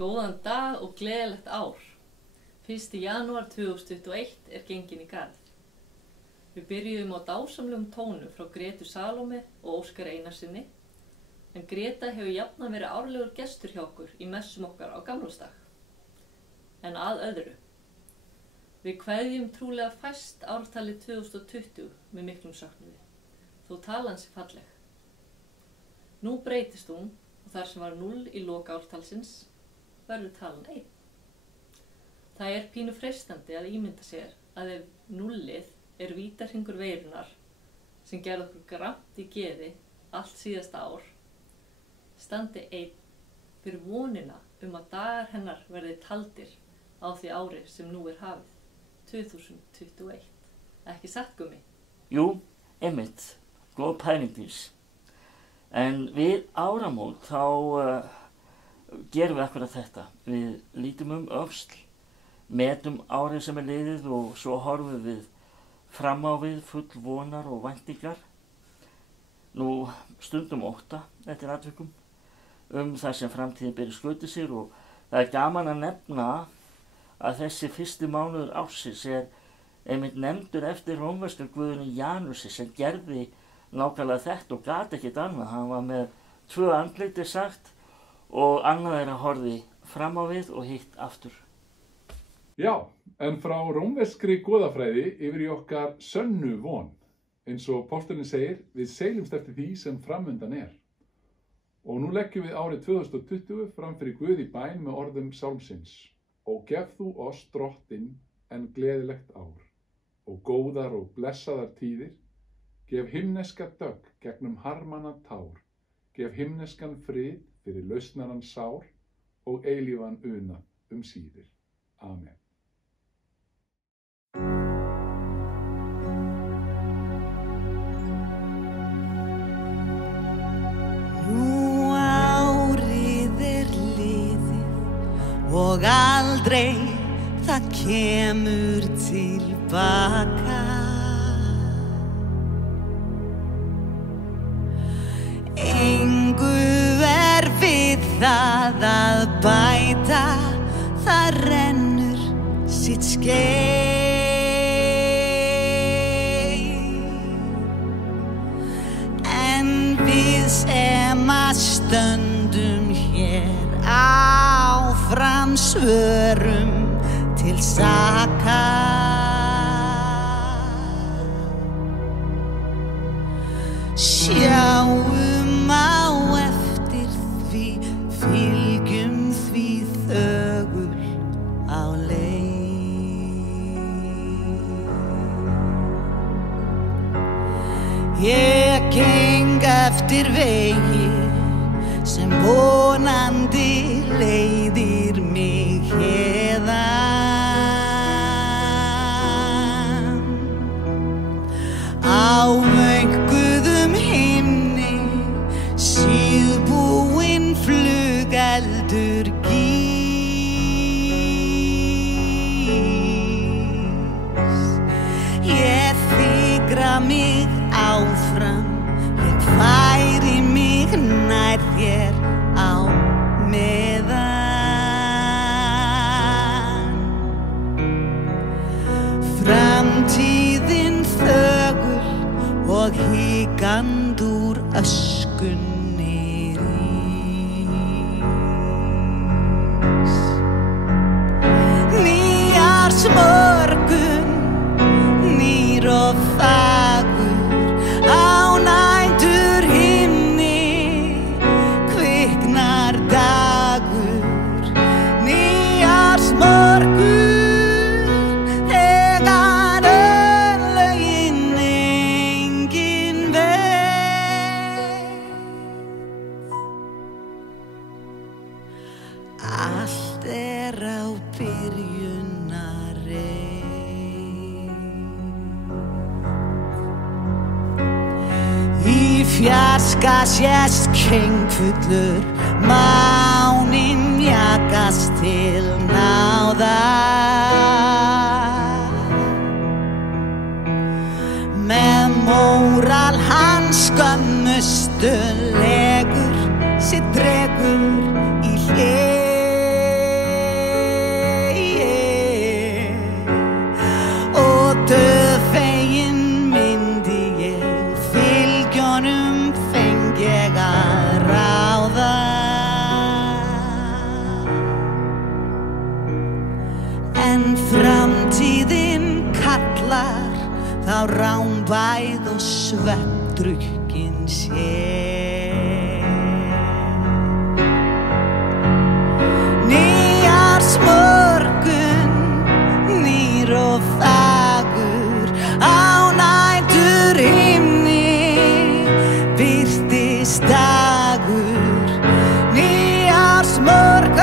Góðan dag og gleðilegt ár. 1. janúar 2021 genginn í garð. Við byrjuðum á dásamlegum tónum frá Gretu Salóme og Óskar Einarsinni, en Greta hefur jafnan verið árlegur gestur hjá okkur í messum okkar á gamlársdag. En að öðru. Við kveðjum trúlega fæst ártalið 2020 með miklum söknuði, þó talan sé falleg. Nú breytist hún og þar sem var 0 í lok ártalsins verður talan 1. Það pínu freistandi að ímynda sér að ef 0 vítahringur veirunar sem gerði okkur gramt í geði allt síðasta ár, standi 1 fyrir vonina að dagar hennar verði taldir á því ári sem nú hafið, 2021. Ekki satt, Gummi? Jú, einmitt, góð pælingdís. En við áramót þá gerum við akkurat þetta. Við lítum öxl, metum árið sem liðið og svo horfum við fram á við full vonar og væntingar. Nú stundum ótta eftir atvikum það sem framtíðin ber í skauti sér og það gaman að nefna að þessi fyrsti mánuður ársins einmitt nefndur eftir rómverska guðunum Janusi sem gerði nákvæmlega þetta og gat ekkert annað. Hann var með 2 andliti sagt og annað þeirra horfði fram á við og hitt aftur. Já, en frá rómverskri goðafræði yfir í okkar sönnu von. Eins og pósturinn segir, við seilumst eftir því sem framundan Og nú leggjum við árið 2020 fram fyrir Guð í bæn með orðum sálmsins. Og gef þú oss drottinn en gleðilegt ár, og góðar og blessaðar tíðir, gef himneska dögg gegnum harmana tár, gef himneskan frið fyrir lausnaran sár og eilífan una síðir. Amen. Nú árið liðið og aldrei það kemur tilbaka. Engu við það að bæta, það rennur sitt skeið. En við sem að stöndum hér áfram svörum til saka. Sjáum á eftir því, fylgjum því þögul á leið. Ég geng eftir vegi sem vonandi leiðir mig héðan. Á vönguðum himni síðbúinn flugeldur gýs. Ég fikra mig áfram, ég færi mig nær þér á meðan. Framtíðin þögul og hikand úr öskunni rís. Nýársmorgun, nýr og fagur, á nætur himni kviknar dagur. Nýársmorgun, þegar örlögin enginn veit. Allt á byrjunarreit. Í fjarska sést kengfullur, máninn mjakast til náðar. Með móral hans skömmustulegur sitt dregur í hlið. ránvæð og sveppdrukkin sé. Nýársmorgun, nýr og fagur, á næturhimni birtist dagur. Nýársmorgun,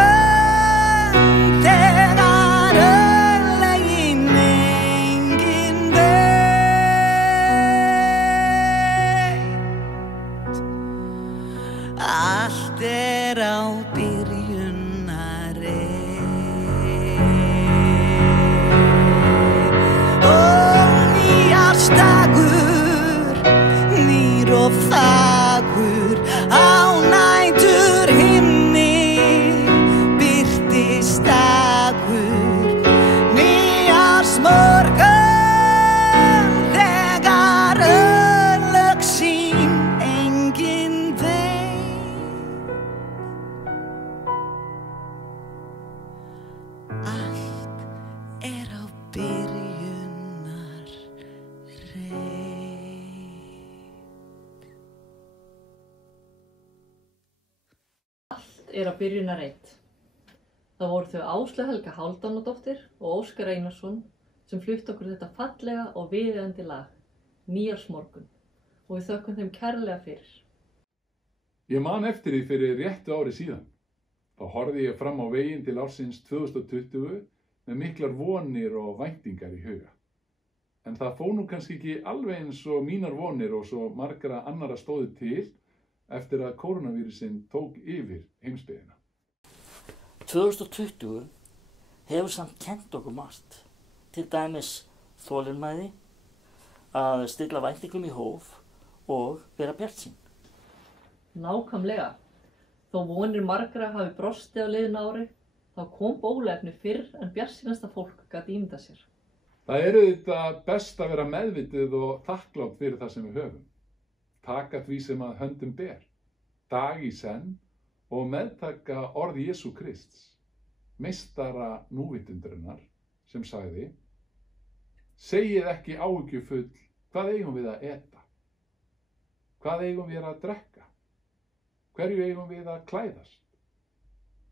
allt á byrjunarreit. Ó, nýársdagur, nýr og fagur, á næturhimni birtist dagur. Nýársmorgun, þegar örlög sín enginn veit. Allt á byrjunarreit. Allt á byrjunarreit. Það voru þau Áslaug Helga Hálfdánadóttir og Óskar Einarsson sem flutti okkur þetta fallega og viðeigandi lag, Nýársmorgun, og við þökkum þeim kærlega fyrir. Ég man eftir því fyrir réttu ári síðan. Þá horfði ég fram á veginn til ársins 2020 með miklar vonir og væntingar í huga. En það fór nú kannski ekki alveg eins og mínar vonir og svo margra annara stóðu til eftir að kórónavírusinn tók yfir heimsbyggðina. 2020 hefur samt kennt okkur margt, til dæmis þolinmæði, að stilla væntingum í hóf og vera bjartsýn. Nákvæmlega. Þó vonir margra hafi brostið á liðnu ári, þá kom bóluefni fyrr en bjartsýnasta fólk gat ímyndað sér. Það er auðvitað best að vera meðvituð og þakklátt fyrir það sem við höfum. Taka því sem að höndum ber, dag í senn, og meðtaka orð Jesú Krists, meistara núvitundarinnar, sem sagði: segið ekki áhyggjufull, hvað eigum við að eta? Hvað eigum við að drekka? Hverju eigum við að klæðast?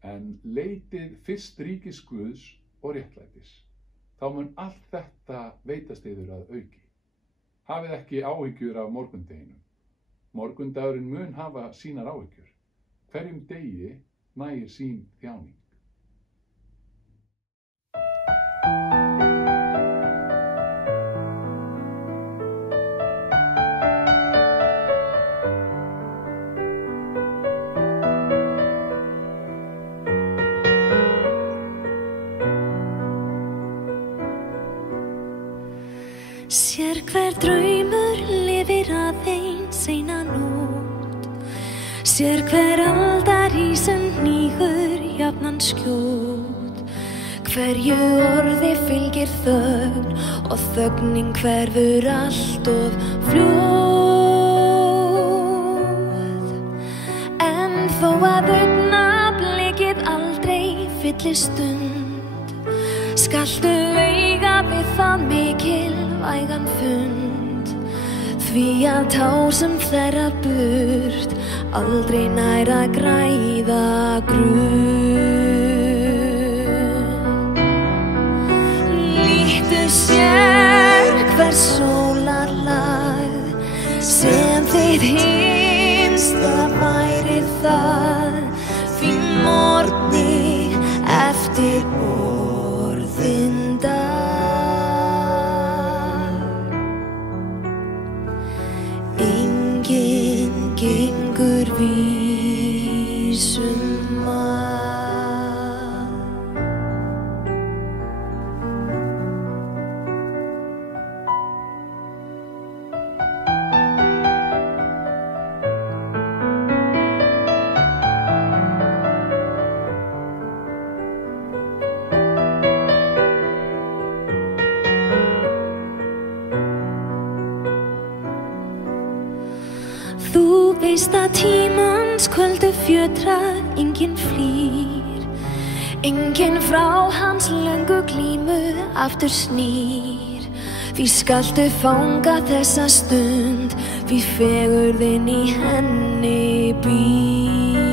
En leitið fyrst ríkis Guðs og réttlætis. Þá mun allt þetta veitast yður að auki. Hafið ekki áhyggjur af morgundeginum. Morgundagurinn mun hafa sínar áhyggjur. Hverjum degi nægir sín þjáning. Sér hver draumur lifir aðeins eina nótt. Sér hver aldarísum hnígur jafnan skjót. Hverju orði fylgir þögn og þögnin hverfur allt of fljótt. En þó að augnablikið aldrei fyllir stund, skaltu eiga við það mikilvægan fund. Því að tár sem þerra burt aldrei nær að græða grunn. Líttu sér hver sólarlag sem þitt hinsta væri það. Því morgni eftir morðinn dag. Enginn gengur vísum að. Þú veist að tímans kvöldu fjötrar enginn flýr, enginn frá hans löngu glímu aftur snýr. Því skaltu fanga þessa stund, því fegurðin í henni býr.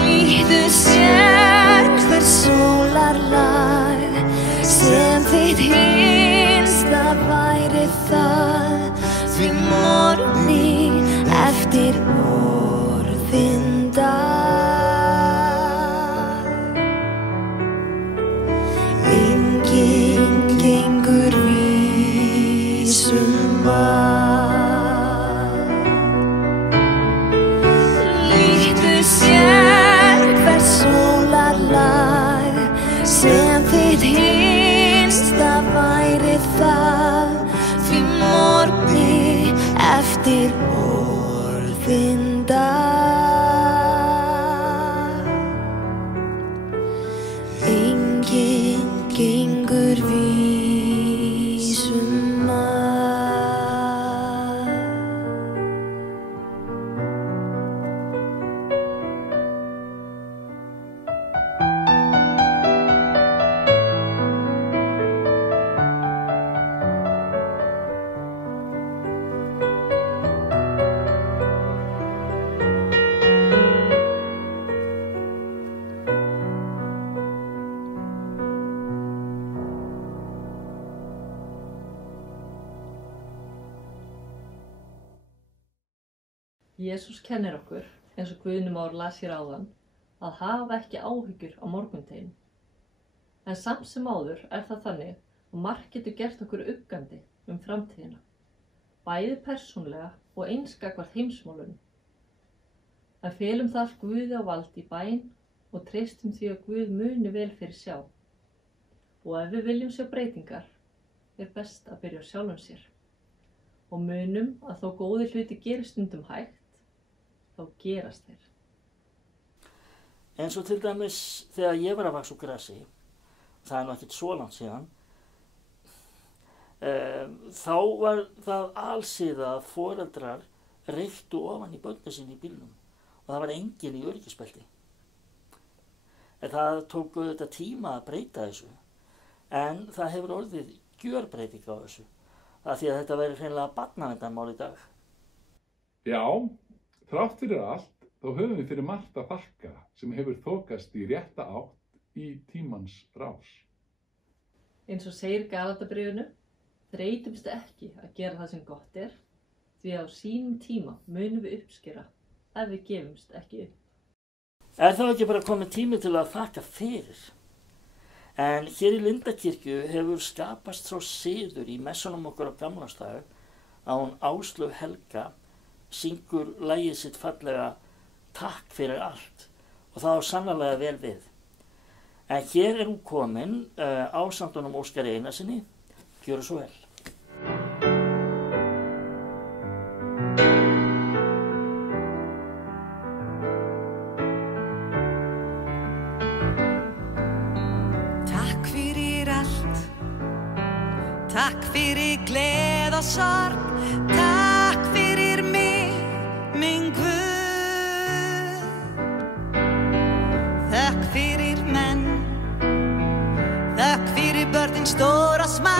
Líttu sér hver sólarlag sem þitt hinsta væri það, því morgni eftir orðinn dag. Enginn gengur vísum að. Líttu sér hver sólarlag sem þitt hinsta væri það, því morgni eftir orðinn dag. Enginn gengur vísum að. Jesús kennir okkur, eins og Guðni Már las hér áðan, að hafa ekki áhyggjur á morgundeginu. En samt sem áður það þannig að margt getur gert okkur uggandi framtíðina, bæði persónlega og eins gagnvart heimsmálunum. En felum það allt Guði á vald í bæn og treystum því að Guð muni vel fyrir sjá. Og ef við viljum sjá breytingar, best að byrja á sjálfum sér. Og munum að þó góði hluti gerist stundum hægt, þá gerast þeir. Eins og til dæmis þegar ég var að vaxa úr grasi, það nú ekkert svo langt síðan, þá var það alsíða að foreldrar reyktu ofan í börnin sín í bílnum og það var enginn í öryggisbelti. En það tók auðvitað tíma að breyta þessu, en það hefur orðið gjörbreyting á þessu, af því að þetta verður hreinlega barnaverndarmál í dag. Já, þrátt fyrir allt, þá höfum við fyrir margt að þakka sem hefur þokast í rétta átt í tímans rás. Eins og segir Galatabréfinu, þreytumst ekki að gera það sem gott því á sínum tíma munum við uppskera ef við gefumst ekki upp. Er þá ekki bara komið tími til að þakka fyrir? En hér í Lindakirkju hefur skapast sá siður í messunum okkur á gamlársdag að hún Áslaug Helga syngur lagið sitt fallega Takk fyrir allt og það á sannarlega vel við. En hér hún komin ásamt honum Óskari Einarsinni, gjörðu svo vel. Takk fyrir allt, takk fyrir gleð og sorg, takk fyrir mig, minn Guð. Þakk fyrir menn, þakk fyrir börnin stór og smá,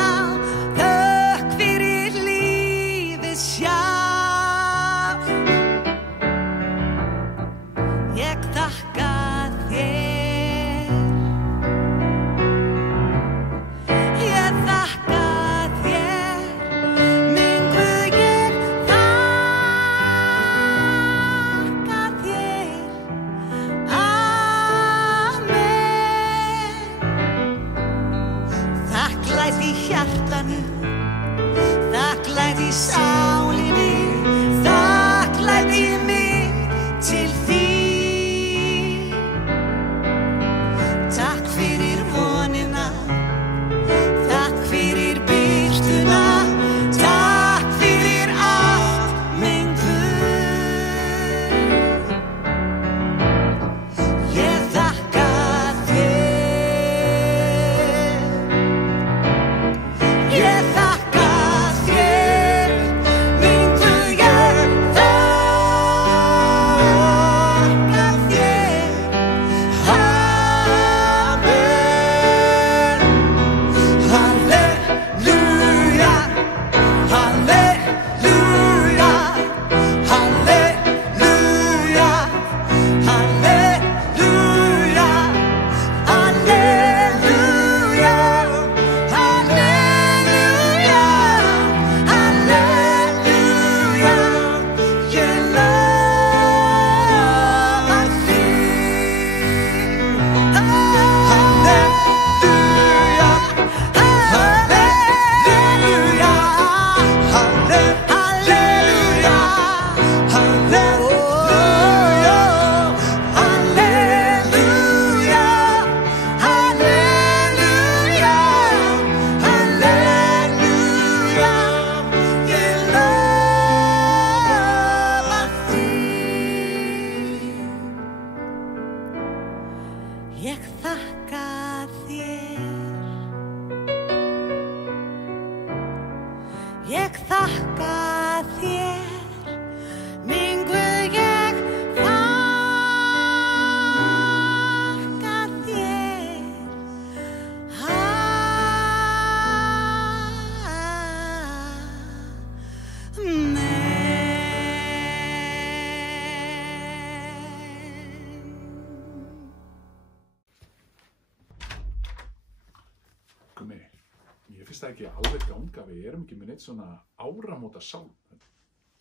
finnst það ekki alveg ganga, við erum ekki með neitt svona áramóta sálm.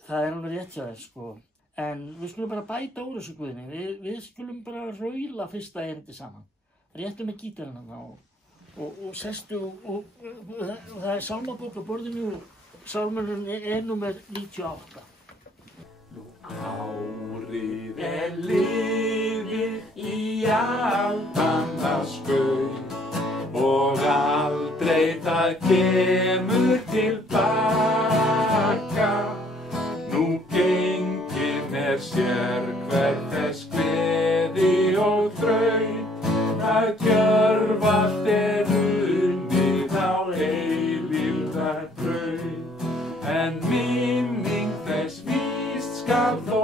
Það er alveg rétt hjá þér, sko. En við skulum bara bæta úr þessu Guðni. Við skulum bara raula fyrsta erindi saman. Réttu með gítarinn og sestu og það er sálmabók á borðinu og sálmurinn er númer 98. Árið liðið í aldanna skaut og aldrei það kemur tilbaka. Nú gengin sérhver þess gleði og þraut, að gjörvallt unnið á eilífðar braut. En minning þess víst skal þó